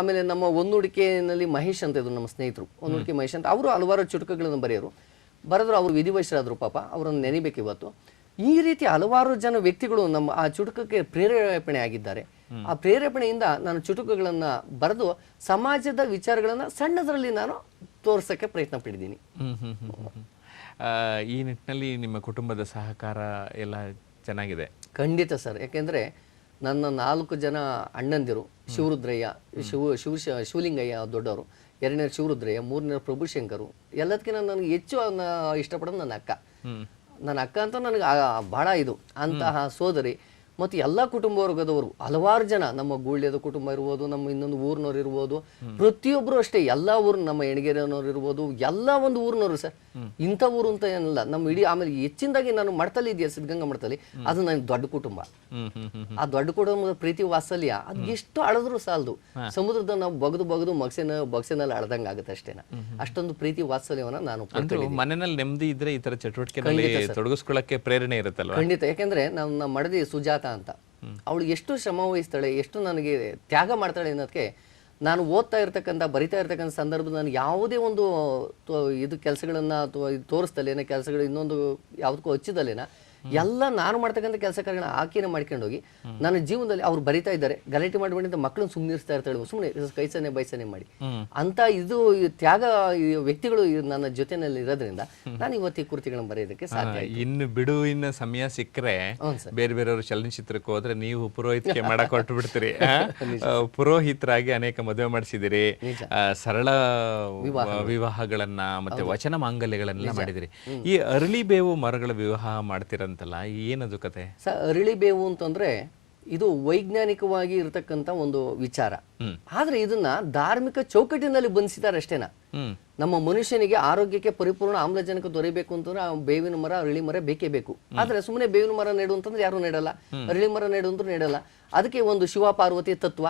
ಆಮೇಲೆ ನಮ್ಮ ಒಂದುಡಿಕೆನಲ್ಲಿ ಮಹೇಶ್ ಅಂತ ಇದ್ರು ನಮ್ಮ ಸ್ನೇಹಿತರು, ಒಂದುಡಿಕೆ ಮಹೇಶ್ ಅಂತ, ಅವರು ಹಲವಾರು ಚುಟುಕಗಳನ್ನು ಬರೆದ್ರು. ಅವರು ವಿಧಿವಶರಾದ್ರು, ಪಾಪ ಅವರನ್ನು ನೆನಿಬೇಕು ಇವತ್ತು. ಈ ರೀತಿ ಹಲವಾರು ಜನ ವ್ಯಕ್ತಿಗಳು ನಮ್ಮ ಆ ಚುಟುಕಕ್ಕೆ ಪ್ರೇರೇಪಣೆ ಆಗಿದ್ದಾರೆ. ಆ ಪ್ರೇರೇಪಣೆಯಿಂದ ನಾನು ಚುಟುಕುಗಳನ್ನ ಬರೆದು ಸಮಾಜದ ವಿಚಾರಗಳನ್ನ ಸಣ್ಣದರಲ್ಲಿ ನಾನು ತೋರ್ಸಕ್ಕೆ ಪ್ರಯತ್ನ ಪಟ್ಟಿದ್ದೀನಿ. ಈ ನಿಟ್ಟಿನಲ್ಲಿ ನಿಮ್ಮ ಕುಟುಂಬದ ಸಹಕಾರ ಎಲ್ಲ ಚೆನ್ನಾಗಿದೆ? ಖಂಡಿತ ಸರ್. ಯಾಕೆಂದ್ರೆ ನನ್ನ 4 ಜನ ಅಣ್ಣಂದಿರು, ಶಿವರುದ್ರಯ್ಯ, ಶಿವಲಿಂಗಯ್ಯ ದೊಡ್ಡವರು, 2ನೇ ಶಿವರುದ್ರಯ್ಯ, 3ನೇ ಪ್ರಭುಶಂಕರು. ಎಲ್ಲದಕ್ಕಿಂತ ನನಗೆ ಹೆಚ್ಚು ಇಷ್ಟಪಡೋದು ನನ್ನ ಅಕ್ಕ. ನನ್ನ ಅಕ್ಕ ಅಂತ ನನಗೆ ಬಹಳ ಇದು ಅಂತಹ ಸೋದರಿ. ಮತ್ತು ಎಲ್ಲ ಕುಟುಂಬ ವರ್ಗದವರು ಹಲವಾರು ಜನ, ನಮ್ಮ ಗೂಳ್ಯದ ಕುಟುಂಬ ಇರ್ಬೋದು, ನಮ್ಮ ಇನ್ನೊಂದು ಊರಿನವ್ರು ಇರ್ಬೋದು, ಪ್ರತಿಯೊಬ್ಬರು ಅಷ್ಟೇ, ಎಲ್ಲ ಊರು, ನಮ್ಮ ಎಣಗೆರೆನವ್ರು ಇರ್ಬೋದು, ಎಲ್ಲ ಒಂದು ಊರಿನವರು ಸರ್. ಇಂಥ ಊರು ಅಂತ ಏನಿಲ್ಲ ನಮ್ಮ ಇಡೀ. ಆಮೇಲೆ ಹೆಚ್ಚಿನದಾಗಿ ನಾನು ಮಠದಲ್ಲಿ ಇದೆಯಾ ಸಿದ್ಧಗಂಗಾ ಮಠದಲ್ಲಿ, ಅದು ನನಗೆ ದೊಡ್ಡ ಕುಟುಂಬ. ಆ ದೊಡ್ಡ ಕುಟುಂಬದ ಪ್ರೀತಿ ವಾತ್ಸಲ್ಯ ಅದು ಎಷ್ಟು ಅಳದ್ರು ಸಾಲದು. ಸಮುದ್ರದ ನಾವು ಬಗದು ಬಗ್ಸೆನಲ್ಲಿ ಅಳದಂಗ ಆಗುತ್ತೆ ಅಷ್ಟೇನ. ಅಷ್ಟೊಂದು ಪ್ರೀತಿ ವಾತ್ಸಲ್ಯವನ್ನ ನಾನು ಮನೆಯಲ್ಲಿ ನೆಮ್ಮದಿ ಇದ್ರೆ ಈ ತರ ಚಟುವಟಿಕೆಗಳಲ್ಲಿ ತೊಡಗಿಸ್ಕೊಳ್ಳಕ್ಕೆ ಪ್ರೇರಣೆ ಇರುತ್ತಲ್ಲ. ಖಂಡಿತ. ಯಾಕೆಂದ್ರೆ ನಮ್ಮ ಮಡದಿ ಸುಜಾತ ಅಂತ, ಅವಳು ಎಷ್ಟು ಶ್ರಮ ವಹಿಸ್ತಾಳೆ, ಎಷ್ಟು ನನಗೆ ತ್ಯಾಗ ಮಾಡ್ತಾಳೆ ಅನ್ನೋದಕ್ಕೆ, ನಾನು ಓದ್ತಾ ಇರ್ತಕ್ಕಂಥ ಬರಿತಾ ಇರ್ತಕ್ಕಂಥ ಸಂದರ್ಭದಲ್ಲಿ ನಾನು ಯಾವುದೇ ಒಂದು ಇದು ಕೆಲಸಗಳನ್ನ ಅಥವಾ ತೋರಿಸ್ತಲೇನ ಕೆಲಸಗಳು ಇನ್ನೊಂದು ಯಾವುದಕ್ಕೂ ಹಚ್ಚಿದಲ್ಲೇನ ಎಲ್ಲ ನಾನು ಮಾಡ್ತಕ್ಕಂಥ ಕೆಲಸ ಕಾರ್ಯಗಳನ್ನ ಆಕೆನೇ ಮಾಡ್ಕೊಂಡು ಹೋಗಿ ನನ್ನ ಜೀವನದಲ್ಲಿ ಅವ್ರು ಬರಿತಾ ಇದ್ದಾರೆ, ಗಲಾಟೆ ಮಾಡ್ಬಿಟ್ಟು ಮಕ್ಕಳನ್ನ ಸುಮ್ಮನಿರ್ಸ್ತಾ ಇರ್ತಾಳೆ, ಸುಮ್ಮನೆ ಕೈಸನೆ ಬೈಸನೆ ಮಾಡಿ ಅಂತ ಇದು ತ್ಯಾಗ ವ್ಯಕ್ತಿಗಳು ನನ್ನ ಜೊತೆನಲ್ಲಿ ಇರೋದ್ರಿಂದ ನಾನು ಇವತ್ತು ಈ ಕೃತಿಗಳನ್ನ ಬರೆಯೋದಕ್ಕೆ ಸಾಧ್ಯ. ಇನ್ನು ಬಿಡು, ಇನ್ನು ಸಮಯ ಸಿಕ್ಕರೆ ಬೇರೆ ಬೇರೆಯವರು ಚಲನಚಿತ್ರಕ್ಕೆ ಹೋದ್ರೆ ನೀವು ಪುರೋಹಿತಿಕೆ ಮಾಡಕ್ ಹೊರಟು ಬಿಡ್ತೀರಿ. ಪುರೋಹಿತರಾಗಿ ಅನೇಕ ಮದುವೆ ಮಾಡಿಸಿದಿರಿ, ಸರಳ ವಿವಾಹಗಳನ್ನ ಮತ್ತೆ ವಚನ ಮಾಂಗಲ್ಯಗಳನ್ನೆಲ್ಲ ಮಾಡಿದಿರಿ. ಈ ಅರಳಿ ಬೇವು ಮರಗಳ ವಿವಾಹ ಮಾಡ್ತಿರಂತಲ್ಲ, ಏನದು ಕತೆ? ಅರಳಿ ಬೇವು ಅಂತಂದ್ರೆ ಇದು ವೈಜ್ಞಾನಿಕವಾಗಿ ಇರತಕ್ಕಂತ ಒಂದು ವಿಚಾರ. ಆದ್ರೆ ಇದನ್ನ ಧಾರ್ಮಿಕ ಚೌಕಟ್ಟಿನಲ್ಲಿ ಬಂಧಿಸಿದ್ದಾರೆ ಅಷ್ಟೇನಾ. ನಮ್ಮ ಮನುಷ್ಯನಿಗೆ ಆರೋಗ್ಯಕ್ಕೆ ಪರಿಪೂರ್ಣ ಆಮ್ಲಜನಕ ದೊರೆಯಬೇಕು ಅಂತಂದ್ರೆ ಬೇವಿನ ಮರ, ಅರಳಿ ಮರ ಬೇಕೇ ಬೇಕು. ಆದ್ರೆ ಸುಮ್ಮನೆ ಬೇವಿನ ಮರ ನೆಡು ಅಂತಂದ್ರೆ ಯಾರು ನೆಡಲ್ಲ, ಅರಳಿ ಮರ ನೆಡು ಅಂತೂ ನೆಡಲ್ಲ. ಅದಕ್ಕೆ ಒಂದು ಶಿವ ಪಾರ್ವತಿ ತತ್ವ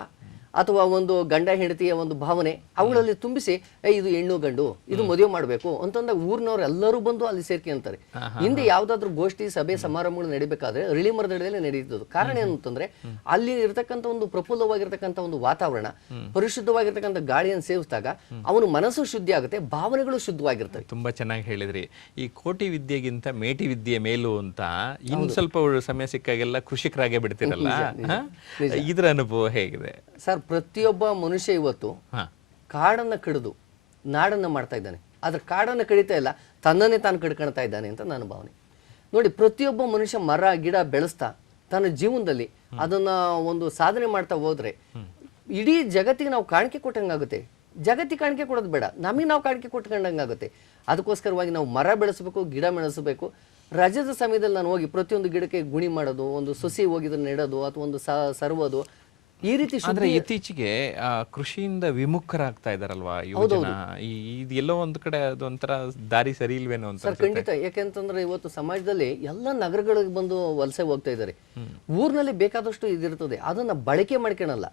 ಅಥವಾ ಒಂದು ಗಂಡ ಹೆಂಡತಿಯ ಒಂದು ಭಾವನೆ ಅವುಗಳಲ್ಲಿ ತುಂಬಿಸಿ, ಇದು ಹೆಣ್ಣು ಗಂಡು, ಇದು ಮದುವೆ ಮಾಡಬೇಕು ಅಂತಂದಾಗ ಊರಿನವ್ರು ಎಲ್ಲರೂ ಬಂದು ಅಲ್ಲಿ ಸೇರ್ಕೊಂತಾರೆ. ಹಿಂದೆ ಯಾವ್ದಾದ್ರು ಗೋಷ್ಠಿ ಸಭೆ ಸಮಾರಂಭಗಳು ನಡಿಬೇಕಾದ್ರೆ ಅರಳಿ ಮರದಡಿಯಲ್ಲಿ ನಡೀತದ್ದು. ಕಾರಣ ಏನಂತಂದ್ರೆ ಅಲ್ಲಿ ಇರ್ತಕ್ಕಂಥ ಒಂದು ಪ್ರಫುಲ್ಲವಾಗಿರ್ತಕ್ಕಂಥ ಒಂದು ವಾತಾವರಣ, ಪರಿಶುದ್ಧವಾಗಿರ್ತಕ್ಕಂಥ ಗಾಳಿಯನ್ನು ಸೇವಿಸಿದಾಗ ಅವನು ಮನಸ್ಸು ಶುದ್ಧಿ ಆಗುತ್ತೆ, ಭಾವನೆಗಳು ಶುದ್ಧವಾಗಿರ್ತವೆ. ತುಂಬಾ ಚೆನ್ನಾಗಿ ಹೇಳಿದ್ರಿ. ಈ ಕೋಟಿ ವಿದ್ಯೆಗಿಂತ ಮೇಟಿ ವಿದ್ಯೆ ಮೇಲು ಅಂತ ಇನ್ನು ಸ್ವಲ್ಪ ಸಮಯ ಸಿಕ್ಕಾಗೆಲ್ಲ ಕೃಷಿಕರಾಗೇ ಬಿಡ್ತಿರಲ್ಲ, ಇದ್ರ ಅನುಭವ ಹೇಗಿದೆ ಸರ್? ಪ್ರತಿಯೊಬ್ಬ ಮನುಷ್ಯ ಇವತ್ತು ಕಾಡನ್ನ ಕಡಿದು ನಾಡನ್ನ ಮಾಡ್ತಾ ಇದ್ದಾನೆ. ಆದ್ರೆ ಕಾಡನ್ನ ಕಡಿತಾ ಇಲ್ಲ, ತನ್ನನ್ನೇ ತಾನು ಕಡ್ಕೊಳ್ತಾ ಇದ್ದಾನೆ ಅಂತ ನನ್ನ ಭಾವನೆ. ನೋಡಿ, ಪ್ರತಿಯೊಬ್ಬ ಮನುಷ್ಯ ಮರ ಗಿಡ ಬೆಳೆಸ್ತಾ ತನ್ನ ಜೀವನದಲ್ಲಿ ಅದನ್ನ ಒಂದು ಸಾಧನೆ ಮಾಡ್ತಾ ಹೋದ್ರೆ ಇಡೀ ಜಗತ್ತಿಗೆ ನಾವು ಕಾಣಿಕೆ ಕೊಟ್ಟಂಗಾಗುತ್ತೆ. ಜಗತ್ತಿಗೆ ಕಾಣಿಕೆ ಕೊಡೋದು ಬೇಡ, ನಮಗೆ ನಾವು ಕಾಣಿಕೆ ಕೊಟ್ಕೊಂಡಂಗಾಗುತ್ತೆ. ಅದಕ್ಕೋಸ್ಕರವಾಗಿ ನಾವು ಮರ ಬೆಳೆಸಬೇಕು, ಗಿಡ ಬೆಳೆಸಬೇಕು. ರಜದ ಸಮಯದಲ್ಲಿ ನಾನು ಹೋಗಿ ಪ್ರತಿಯೊಂದು ಗಿಡಕ್ಕೆ ಗುಣಿ ಮಾಡೋದು, ಒಂದು ಸಸಿ ಹೋಗಿದ್ರೆ ನೆಡೋದು ಅಥವಾ ಒಂದು ಸರ್ವೋದು, ಈ ರೀತಿ. ಆದ್ರೆ ಇತ್ತೀಚೆಗೆ ಕೃಷಿಯಿಂದ ವಿಮುಖರಾಗ್ತಾ ಇದಾರಲ್ವಾ ಯುವಜನ, ಇದು ಎಲ್ಲೋ ಒಂದ್ ಕಡೆ ಅದೊಂಥರ ದಾರಿ ಸರಿ ಇಲ್ವೇನೋ ಅಂತ. ಸರ್ ಖಂಡಿತ. ಯಾಕೆಂತಂದ್ರೆ ಇವತ್ತು ಸಮಾಜದಲ್ಲಿ ಎಲ್ಲ ನಗರಗಳಿಗೆ ಬಂದು ವಲಸೆ ಹೋಗ್ತಾ ಇದ್ದಾರೆ. ಊರಿನಲ್ಲಿ ಬೇಕಾದಷ್ಟು ಇದಿರ್ತದೆ, ಅದನ್ನ ಬಳಕೆ ಮಾಡ್ಕೊಳಲ್ಲ.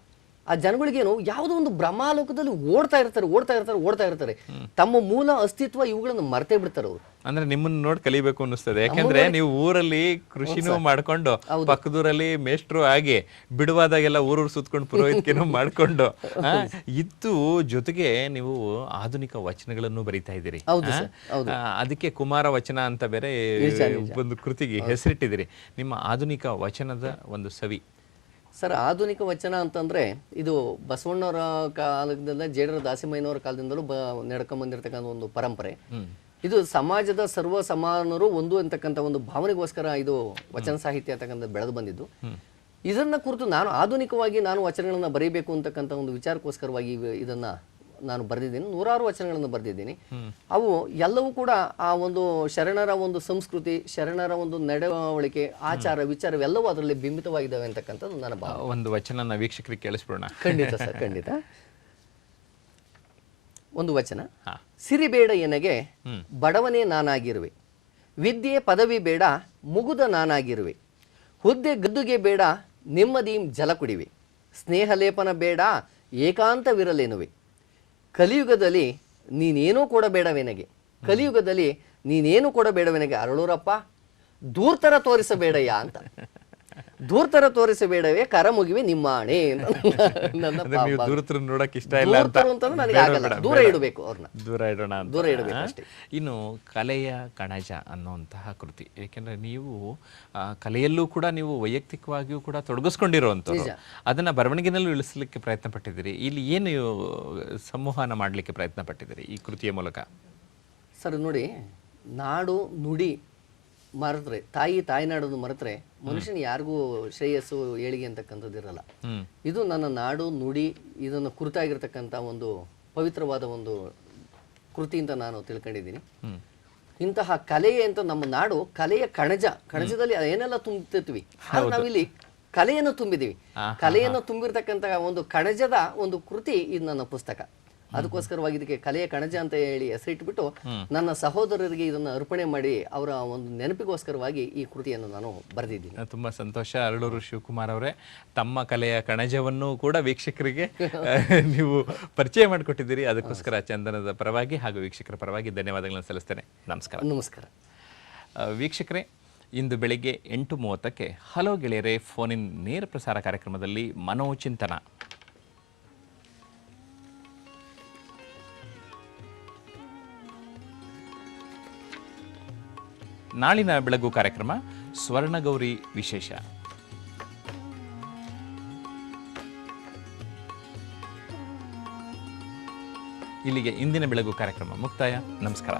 ಆ ಜನಗಳಿಗೇನು ಯಾವುದೋ ಒಂದು ಭ್ರಮಾಲೋಕದಲ್ಲಿ ಓಡ್ತಾ ಇರ್ತಾರೆ ತಮ್ಮ ಮೂಲ ಅಸ್ತಿತ್ವ ಇವುಗಳನ್ನು ಮರ್ತೇ ಬಿಡ್ತಾರೆ ಅವರು. ಅಂದ್ರೆ ನಿಮ್ಮನ್ನ ನೋಡಿ ಕಲಿಬೇಕು ಅನ್ನಿಸ್ತದೆ. ಯಾಕಂದ್ರೆ ನೀವು ಊರಲ್ಲಿ ಕೃಷಿನೂ ಮಾಡ್ಕೊಂಡು ಪಕ್ಕದೂರಲ್ಲಿ ಮೇಷ್ಟ್ರು ಆಗಿ ಬಿಡುವಾದಾಗೆಲ್ಲ ಊರೂರು ಸುತ್ಕೊಂಡು ಪುರೋಹಿತಿಕೆನೂ ಮಾಡ್ಕೊಂಡು ಇದ್ದು ಜೊತೆಗೆ ನೀವು ಆಧುನಿಕ ವಚನಗಳನ್ನು ಬರಿತಾ ಇದ್ದೀರಿ. ಅದಕ್ಕೆ ಕುಮಾರ ವಚನ ಅಂತ ಬೇರೆ ಒಂದು ಕೃತಿಗೆ ಹೆಸರಿಟ್ಟಿದ್ದೀರಿ. ನಿಮ್ಮ ಆಧುನಿಕ ವಚನದ ಒಂದು ಸವಿ ಸರ್. ಆಧುನಿಕ ವಚನ ಅಂತಂದ್ರೆ ಇದು ಬಸವಣ್ಣವರ ಕಾಲದಿಂದ ಜೇಡರ ದಾಸಿಮಯ್ಯನವರ ಕಾಲದಿಂದಲೂ ನಡ್ಕೊಂಡ್ಬಂದಿರ್ತಕ್ಕಂಥ ಒಂದು ಪರಂಪರೆ. ಇದು ಸಮಾಜದ ಸರ್ವ ಸಮಾನರು ಒಂದು ಅಂತಕ್ಕಂಥ ಒಂದು ಭಾವನೆಗೋಸ್ಕರ ಇದು ವಚನ ಸಾಹಿತ್ಯ ಅಂತಕ್ಕಂಥ ಬೆಳೆದು ಬಂದಿದ್ದು. ಇದನ್ನ ಕುರಿತು ನಾನು ಆಧುನಿಕವಾಗಿ ನಾನು ವಚನಗಳನ್ನ ಬರೀಬೇಕು ಅಂತಕ್ಕಂಥ ಒಂದು ವಿಚಾರಕ್ಕೋಸ್ಕರವಾಗಿ ಇದನ್ನ ನಾನು ಬರೆದಿದ್ದೀನಿ. 100 ವಚನಗಳನ್ನು ಬರೆದಿದ್ದೀನಿ. ಅವು ಎಲ್ಲವೂ ಕೂಡ ಆ ಒಂದು ಶರಣರ ಒಂದು ಸಂಸ್ಕೃತಿ, ಶರಣರ ಒಂದು ನಡವಳಿಕೆ, ಆಚಾರ ವಿಚಾರವೆಲ್ಲವೂ ಅದರಲ್ಲಿ ಬಿಂಬಿತವಾಗಿದ್ದಾವೆ ಅಂತಕ್ಕಂಥದ್ದು ನನ್ನ ಭಾವ. ಒಂದು ವಚನ ವೀಕ್ಷಕರಿಗೆ ಕೇಳಿಸ್ಬಿಡೋಣ. ಖಂಡಿತ ಸರ್, ಖಂಡಿತ. ಒಂದು ವಚನ. ಸಿರಿಬೇಡ ಎನಗೆ ಬಡವನೇ ನಾನಾಗಿರುವೆ, ವಿದ್ಯೆ ಪದವಿ ಬೇಡ ಮುಗುದ ನಾನಾಗಿರುವೆ, ಹುದ್ದೆ ಗದ್ದುಗೆ ಬೇಡ ನೆಮ್ಮದಿ ಜಲ ಕುಡಿವೆ, ಸ್ನೇಹಲೇಪನ ಬೇಡ ಏಕಾಂತವಿರಲೇನುವೆ, ಕಲಿಯುಗದಲ್ಲಿ ನೀನೇನೂ ಕೊಡಬೇಡವೆನಗೆ, ಕಲಿಯುಗದಲ್ಲಿ ನೀನೇನು ಕೊಡಬೇಡವೆನಗೆ ಅರಳೂರಪ್ಪ, ದೂರ್ತರ ತೋರಿಸಬೇಡಯ್ಯ ಅಂತ. ದೂರ್ತರ ತೋರಿಸಬೇಡವೇ ಕರ ಮುಗಿವೆ ನಿಮ್ಮ ಆಣೆ. ದೂರ ಇಡಬೇಕು ಅವ್ರನ್ನ, ದೂರ ಇಡೋಣ, ದೂರ ಇಡಬೇಕು ಅಷ್ಟೇ. ಇನ್ನು ಕಲೆಯ ಕಣಜ ಅನ್ನುವಂತಹ ಕೃತಿ, ಏಕೆಂದ್ರೆ ನೀವು ಕಲೆಯಲ್ಲೂ ಕೂಡ ನೀವು ವೈಯಕ್ತಿಕವಾಗಿಯೂ ಕೂಡ ತೊಡಗಿಸ್ಕೊಂಡಿರುವಂಥದ್ದು, ಅದನ್ನ ಬರವಣಿಗೆನಲ್ಲೂ ಇಳಿಸಲಿಕ್ಕೆ ಪ್ರಯತ್ನ ಪಟ್ಟಿದ್ದೀರಿ. ಇಲ್ಲಿ ಏನು ಸಂವಹನ ಮಾಡಲಿಕ್ಕೆ ಪ್ರಯತ್ನ ಪಟ್ಟಿದ್ದೀರಿ ಈ ಕೃತಿಯ ಮೂಲಕ? ಸರ್ ನೋಡಿ, ನಾಡು ನುಡಿ ಮರೆತ್ರೆ, ತಾಯಿನಾಡನ್ನು ಮರೆತ್ರೆ ಮನುಷ್ಯನ ಯಾರಿಗೂ ಶ್ರೇಯಸ್ಸು ಏಳಿಗೆ ಅಂತಕ್ಕಂಥದ್ದು ಇರಲ್ಲ. ಇದು ನನ್ನ ನಾಡು ನುಡಿ ಇದನ್ನು ಕುರಿತಾಗಿರ್ತಕ್ಕಂಥ ಒಂದು ಪವಿತ್ರವಾದ ಒಂದು ಕೃತಿ ಅಂತ ನಾನು ತಿಳ್ಕೊಂಡಿದ್ದೀನಿ. ಇಂತಹ ಕಲೆ ಅಂತ ನಮ್ಮ ನಾಡು ಕಲೆಯ ಕಣಜದಲ್ಲಿ ಏನೆಲ್ಲ ತುಂಬಿರ್ತೀವಿ, ನಾವಿಲ್ಲಿ ಕಲೆಯನ್ನು ತುಂಬಿದೀವಿ. ಕಲೆಯನ್ನು ತುಂಬಿರ್ತಕ್ಕಂಥ ಒಂದು ಕಣಜದ ಒಂದು ಕೃತಿ ಇದು ನನ್ನ ಪುಸ್ತಕ. ಅದಕ್ಕೋಸ್ಕರವಾಗಿ ಇದಕ್ಕೆ ಕಲೆಯ ಕಣಜ ಅಂತ ಹೇಳಿ ಹೆಸರಿಟ್ಬಿಟ್ಟು ನನ್ನ ಸಹೋದರರಿಗೆ ಇದನ್ನು ಅರ್ಪಣೆ ಮಾಡಿ ಅವರ ಒಂದು ನೆನಪಿಗೋಸ್ಕರವಾಗಿ ಈ ಕೃತಿಯನ್ನು ನಾನು ಬರೆದಿದ್ದೀನಿ. ತುಂಬಾ ಸಂತೋಷ. ಅರಳೂರು ಶಿವಕುಮಾರ್ ಅವರೇ, ತಮ್ಮ ಕಲೆಯ ಕಣಜವನ್ನು ಕೂಡ ವೀಕ್ಷಕರಿಗೆ ನೀವು ಪರಿಚಯ ಮಾಡಿಕೊಟ್ಟಿದ್ದೀರಿ. ಅದಕ್ಕೋಸ್ಕರ ಚಂದನದ ಪರವಾಗಿ ಹಾಗೂ ವೀಕ್ಷಕರ ಪರವಾಗಿ ಧನ್ಯವಾದಗಳನ್ನು ಸಲ್ಲಿಸ್ತೇನೆ. ನಮಸ್ಕಾರ. ನಮಸ್ಕಾರ ವೀಕ್ಷಕರೇ, ಇಂದು ಬೆಳಿಗ್ಗೆ 8:30ಕ್ಕೆ ಹಲೋ ಗೆಳೆಯರೇ ಫೋನ್ ಇನ್ ನೇರ ಪ್ರಸಾರ ಕಾರ್ಯಕ್ರಮದಲ್ಲಿ ಮನೋಚಿಂತನ. ನಾಳಿನ ಬೆಳಗು ಕಾರ್ಯಕ್ರಮ ಸ್ವರ್ಣಗೌರಿ ವಿಶೇಷ. ಇಲ್ಲಿಗೆ ಇಂದಿನ ಬೆಳಗು ಕಾರ್ಯಕ್ರಮ ಮುಕ್ತಾಯ. ನಮಸ್ಕಾರ.